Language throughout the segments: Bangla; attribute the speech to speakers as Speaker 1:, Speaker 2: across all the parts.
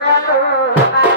Speaker 1: ও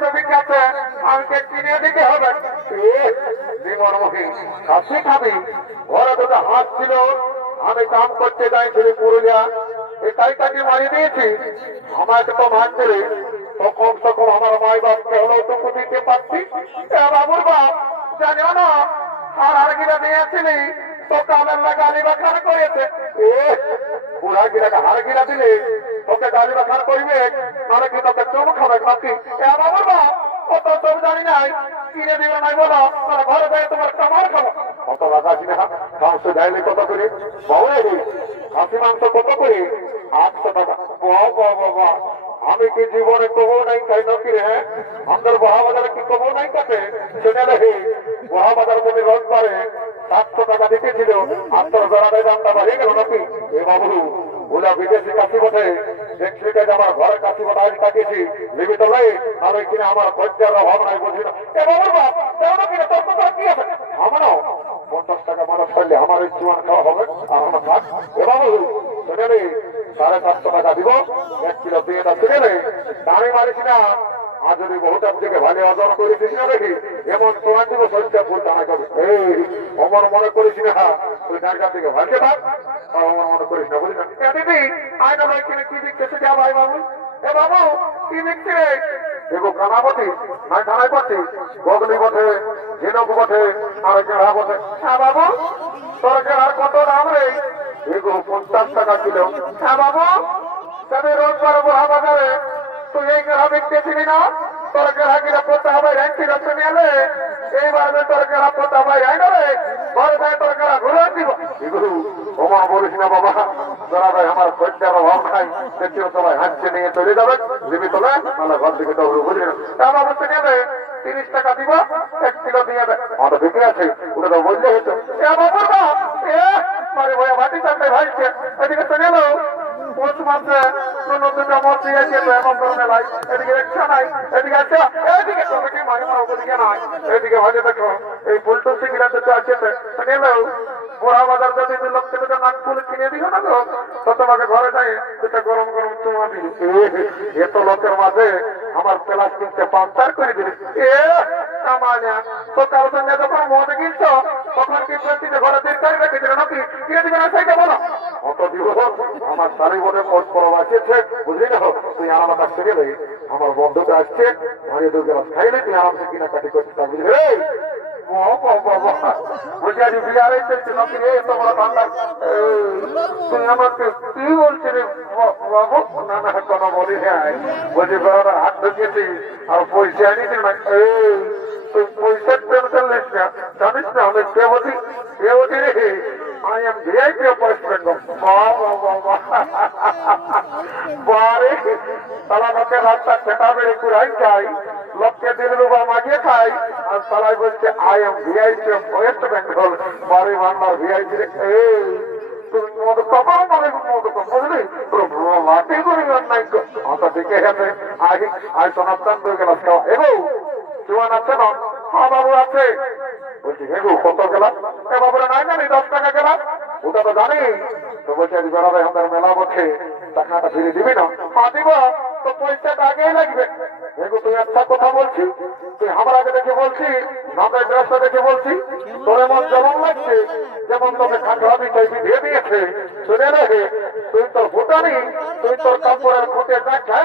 Speaker 2: খাসি মাংস আমাকে কিনে দিতে হবে। খাসি খাবি। ঘরে দুটো হাত ছিল, আমি কাম করতে যাইছিলি পুরুলিয়া। এই তাইটাকে মারিয়ে দিয়েছি আমাকে তো মারছে রে তো কম সে কম আমার মাই বাপকে হলেও টুকু দিতে পারছি। বাবুর বাপ, জানিও না, আর আর গিরা নিয়েছিলি তো কামের না গালি বাখার করেছে বুড়া গিরাকে হার গিরা দিলে, তোকে গালি বাখার করবে নাহলে কি তোকে চুম খাবে নাকি এ বাবুর বাপ কত সব জানি নাই আমি কি জীবনে কবো নাই খাই নাকি হ্যাঁ? আমাদের বহাবাজারে কি কবো নাই কাটে শুনে রে বহাবাজার যদি রোজ পারে সাতশো টাকা দিতেছিল আর তোর জড়াটাই দামটা বাড়িয়ে গেল নাকি? এ বাবু বিদেশি কাশি আমার ঘরে কাশি বটে লাই আর ওই কিনা আমার খরচার অভাব নাই এ বাবুর আমারও পঞ্চাশ টাকা মানুষ আমার এই চুয়ান খাওয়া হবে, আর আমার এ বাবু শুনে সাড়ে সাতশো টাকা দিব। এক কিলো শুনে দামি মারিস না আজ যদি থেকে ভালো অর্জন করেছিস না দেখি এমন তোমার দিব শস্য ফুল টানা করবে এই, অমর মনে করিস না, তুই ঢাকা থেকে ভালকে আর অমর মনে করিস না, বুঝলি? না দিদি, আয় না ভাই কিনে কি দেখতেছে যা ভাই বাবু? এ বাবু, কি দেখছি কানাপতি নাই থানায় পাচ্ছি বটে, ঝিনক বটে, আর গেড়া বটে। হ্যাঁ বাবু, তোর কত দাম রে? এগো পঞ্চাশ টাকা কিলো। হ্যাঁ বাবু, তবে রোজবার বহা বাজারে তুই না রক্ত নিয়ে ঘরে ঘুরে দিব। এগুলো ওমা বলিস না বাবা তোরা ভাই আমার খরচার অভাব নাই দেখছিও সবাই হাঁটছে নিয়ে চলে যাবে। দিবি তোলে তাহলে ঘর থেকে তো বুঝলি না তা বাবা নেবে তিরিশ টাকা দিব এক কিলো দিয়ে আমার বিক্রি আছে ওটা তো বললে হতো। এ বাবা বাপ, এ মারে ভাই মাটি চাপে ভাইছে এদিকে তো পৌষ মাসে নতুনটা মত দিয়েছে তো এমন ধরনের লাই এদিকে রিক্সা নাই, এদিকে আছে এদিকে কমিটি মারি মারা ওদিকে নাই। এদিকে ভাজে দেখো, এই তো তো কিনে তো দুটা এত লোকের মাঝে আমার প্লাস্টিকটা করে দিলি। এ, কামানিয়া তো কারও সঙ্গে যখন মদ কিনছ তখন কি প্লাস্টিকে ঘরে দিন করে রেখেছিল নাকি? কিনে দিবে না সেইটা বলো। অত দিব আমার শাড়ি বোনে খোঁজ পড়া আছে বুঝলি না তুই আমার কাছ থেকে আমার বন্ধুটা আসছে আমি দু গ্লাস খাইলে, তুই আরামসে কিনা কাটি করছিস বুঝলি বুঝারি বিহারে চলছে নাকি রে এত বড় ঠান্ডা তুই আমাকে কি বলছি রে বাবু না না কোনো বলি নাই বলছি বড় হাত ঢুকেছি আর পয়সা আনিনি না এই তুই পয়সার টেনশন নিস না জানিস না আমি বলি কে বলি রে I am VIP appointment. বাবা বাবা বারে তারা রাস্তা খেটা বেড়ে কুড়াই খাই লোককে দিল রুবা মাগিয়ে খাই। আর তারাই বলছে I am VIP of West Bengal বাড়ি ভান্ডার ভিআইপি এই, তুমি মদ কখন মনে মদ বুঝলি? মাটি করি নাই অত দিকে হেতে আই আই সনাতন দুই গেলাস খাওয়া। এগো চুয়ান আছে না? হ্যাঁ বাবু আছে। দশ টাকা গেলাম তো তো মেলা বসে টাকাটা ফিরে দিবি না? দিব। তো আগে লাগবে। দেখো তুই একটা কথা বলছি, তুই আমার আগে দেখে বলছি আমাদের ড্রেসটা দেখে বলছি, তোর মন যেমন লাগছে, যেমন তোকে খাটলামি চাইবি দিয়ে দিয়েছে তুই তোর ভুটানি তুই তোর কাপড়ের খুঁটে যা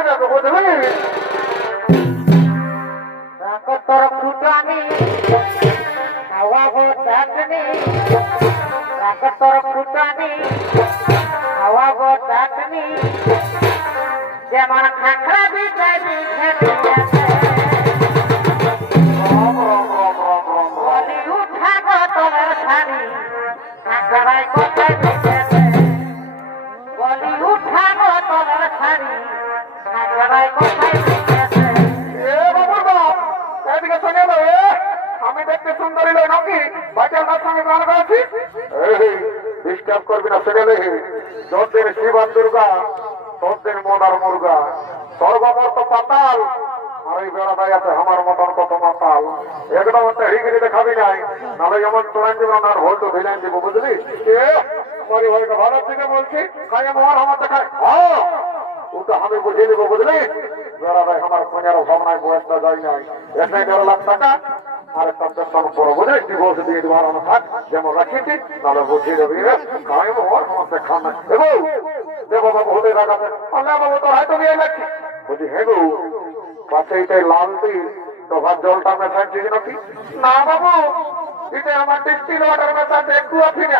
Speaker 2: দেখতে সুন্দরী লই নাকি? মার সঙ্গে গান গাচ্ছি ডিস্টার্ব করবি না শুনে লে যতদিন শিবান দুর্গা ততদিন মনার মুরগা। সর্বমত পাতাল। আর এই নাই। নাহলে যেমন বুঝলি? আমার ভাবনায় নাই। দেড় লাখ টাকা। আর একটা বেতন করো বুঝলি ডিভোর্স দিয়ে দেবো আর যেমন রাখিয়েছি তাহলে বুঝিয়ে দেবি রে খাই আমার আমার খান না। পাশে এটাই লাল তিল তোমার জলটা মেশাচ্ছি নাকি? না বাবু এটা আমার ডিস্ট্রিক্ট ওয়াটার মেশাতে একটু আছি না।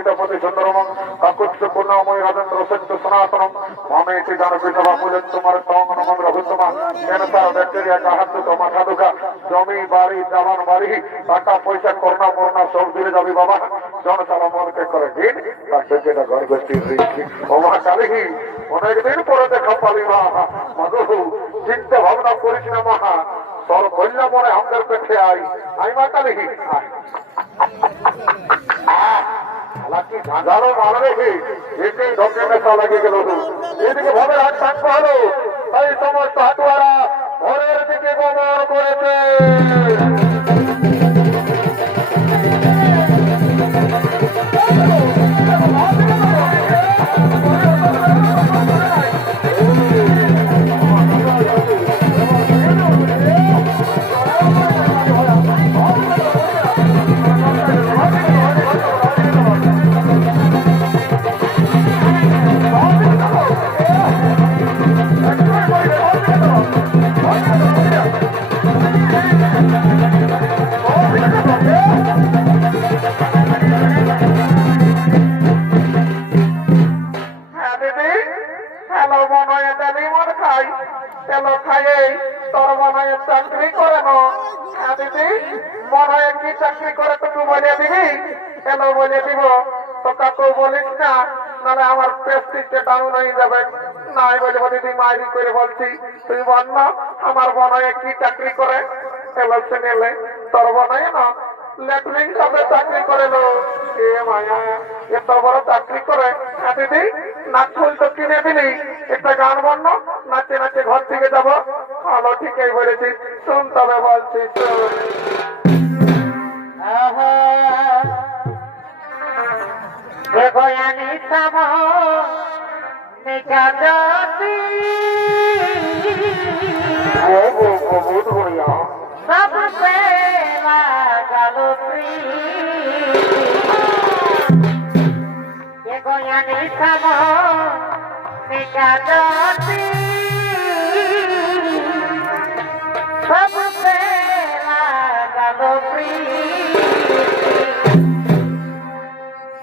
Speaker 2: সীতাপতি সুন্দরমম কাকুৎস পূর্ণময় রাজেন্দ্র সত্য সনাতনম। মামে এটি সভা মূলেন তোমার তং নমন রঘুত্তমা ক্যান্সার ব্যাকটেরিয়া কাহাত্ম তোমা, সাধুকা, জমি, বাড়ি, জামান, বাড়ি, টাকা, পয়সা করোনা মরোনা সব দূরে যাবি বাবা। জনসালা মনকে করে দিন, তার সেটা ঘর গোষ্ঠী মা অনেকদিন পরে দেখা পালি মা। মাধু চিন্তা ভাবনা করিস না মা। তোর কন্যা মনে আমাদের পেটে আই আই মা কালী আয়। ঝাঁঝালো মাল রেখে এতেই ঢোকে মেশা লাগে গেল এদিকে ভাবে হাত থাকতে হলো। তাই সমস্ত হাতুয়ারা ঘরের দিকে গমন করেছে। চাকরি করে না। হ্যাঁ দিদি মনে হয় কি চাকরি করে তুমি বলে দিবি? কেন বলে দিব। তো কাকু বলিস না, নাহলে আমার প্রেস্টিজটা ডাউন হয়ে যাবে। বলছি আমার হয় কি চাকরি করে? এলো শুনেলে তোর হয় না লেটরিং কাপে চাকরি করে লো এ মায়া, এত বড় চাকরি করে দিদি নাচ ফুল তো কিনে দিলি, একটা গান বন্য নাচে নাচে ঘর থেকে যাব। ভালো ঠিকই বলেছিস, শুন তবে বলছি শুন
Speaker 1: গয়ানি সাম নিকাজতি
Speaker 2: ও গো গো বহুত বড়িয়া
Speaker 1: সব পেলা গালো গয়ানি সাম নিকাজতি সব পেলা গালো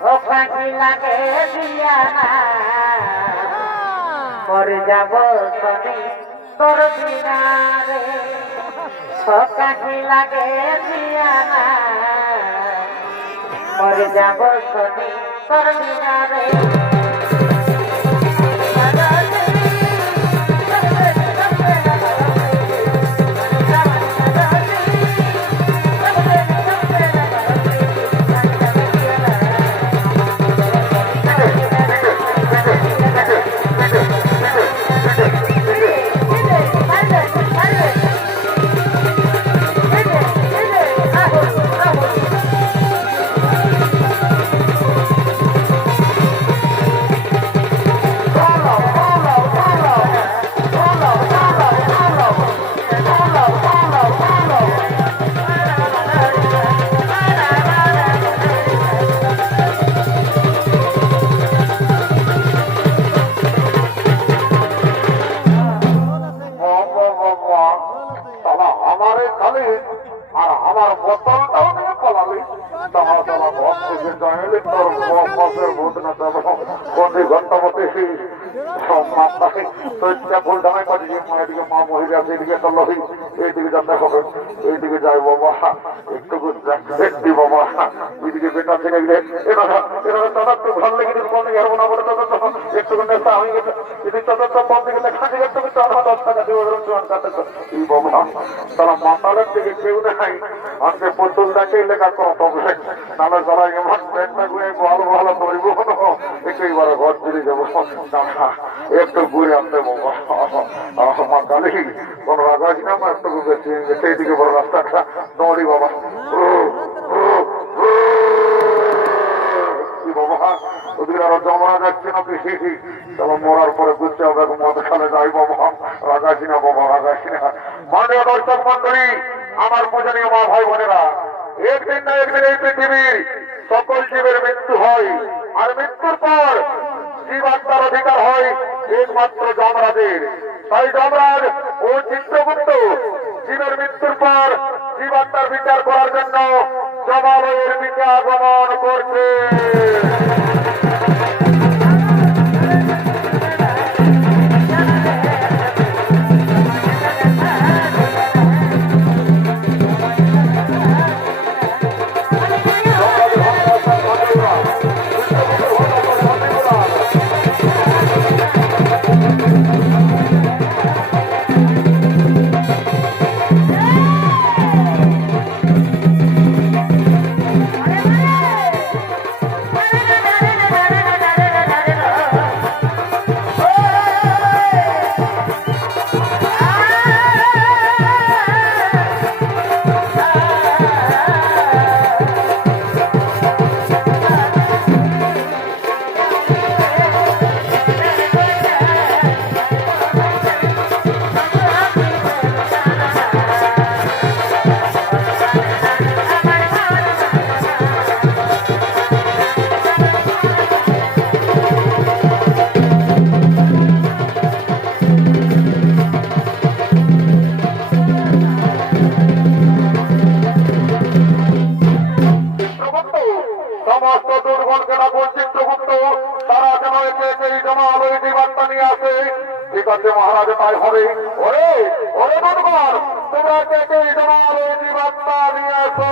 Speaker 1: ও ফাঁকি লাগে দিয়া মর যাব তুমি তোর বিনারে ও কাঠি লাগে জিয়ানা। মর যাব তুমি তোর বিনারে
Speaker 2: যাই বাবা একটু বাবা ভালো লেগে দিল কোন গেল না বলে দাদা একটু ঘণ্টা আমি গেছে। যদি দশ টাকা দেবো বাবা, তারা মাতালের দিকে কেউ নাই। আজকে পুতুল দেখে লেখা কোনো কমবে নাহলে যারা এমন ভালো ভালো যাব না, মরার পরে বুঝতে হবে মদ খালে যাই বাবা। রাগাছি না বাবা? রাগাছি না। মাননীয় দর্শক মন্ডলী আমার পূজনীয় মা ভাই বোনেরা একদিন না একদিন এই পৃথিবীর সকল জীবের মৃত্যু হয়। আর মৃত্যুর পর জীবাত্মার অধিকার হয় একমাত্র যমরাজের। তাই যমরাজ ও চিত্রগুপ্ত জীবের মৃত্যুর পর জীবাত্মার বিচার করার জন্য জমালয়ের বিচার গমন করছে। আছে মহারাজ তাই হবে। ওরে ওরে বলবার তোমরা কেটে এই জমা রয়েছি বার্তা নিয়ে আসো?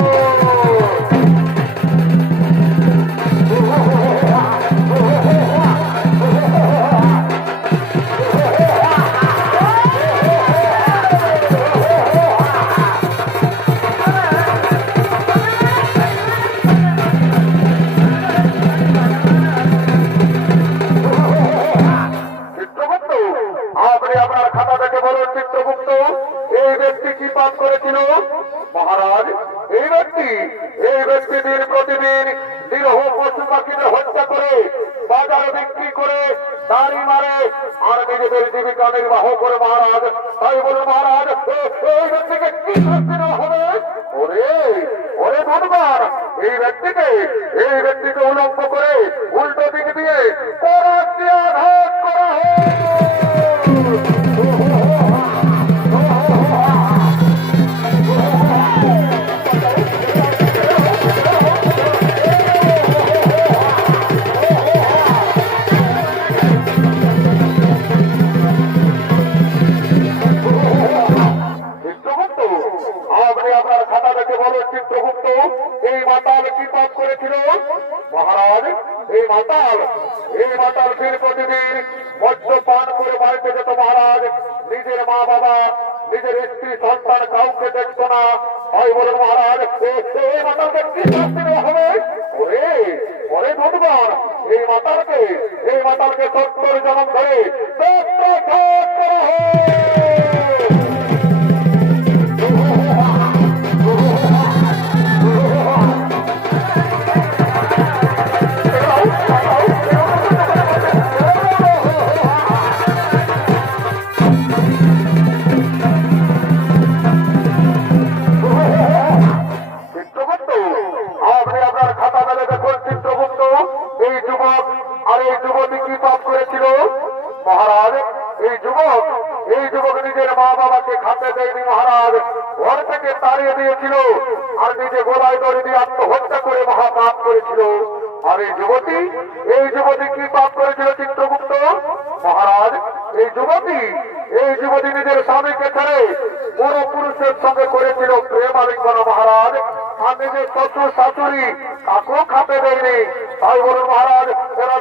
Speaker 2: নিজের স্ত্রী, সন্তান কাউকে দেখত না। ভাই বলে, মহারাজ এই হবে। ওরে এই মাতারকে এই মাতারকে সত্তর জনম ধরে সত্য করা হোক। আর এই যুবতী এই যুবতী কি পাপ করেছিল চিত্রগুপ্ত? মহারাজ, এই যুবতী এই যুবতী নিজের স্বামীকে ছেড়ে পুরো পুরুষের সঙ্গে করেছিল প্রেম আলিঙ্গন, মহারাজ। শ্বশুর, শাশুড়ি খাপে দেয়নি। তাই বলুন, মহারাজ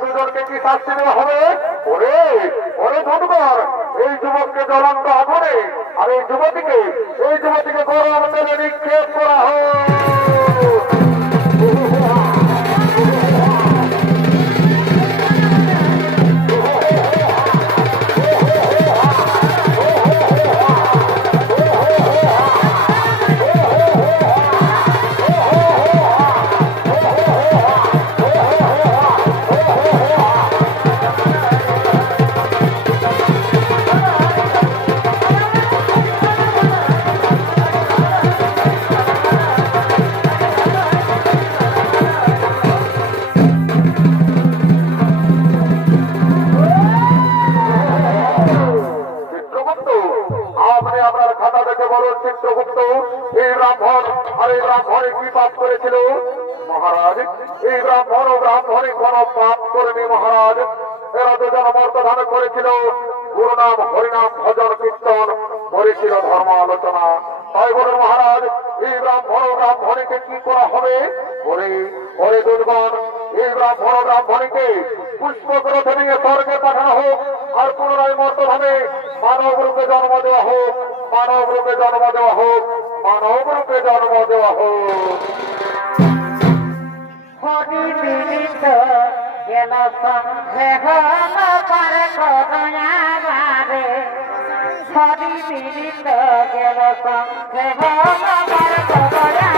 Speaker 2: দুজনকে কি শাস্তি দেওয়া হবে? ওরে ওরে ধনগর এই যুবককে জ্বলন্ত আগুনে, আর এই যুবতীকে এই যুবতীকে গরম তেলে নিক্ষেপ করা হোক। দুজন করেছিল। গুরুনাম হরিনাম ভজন, কীর্তন, করেছিল ধর্ম আলোচনা তাই বলুন মহারাজ, এই ব্রাহ্মণ ব্রাহ্মণীকে কি করা হবে? ওরে ওরে দুর্গণ, এই ব্রাহ্মণ ব্রাহ্মণীকে পুষ্পগ্রথ নিয়ে স্বর্গে পাঠানো হোক, আর পুনরায় মর্তভাবে মানব রূপে জন্ম দেওয়া হোক, মানব রূপে জন্ম দেওয়া হোক, মানব রূপে জন্ম দেওয়া হোক।
Speaker 1: হরি সন্দেহ গেল সন্ধে সবই মিলিত কদয়াবারে সন্দেহ বিদিত গেল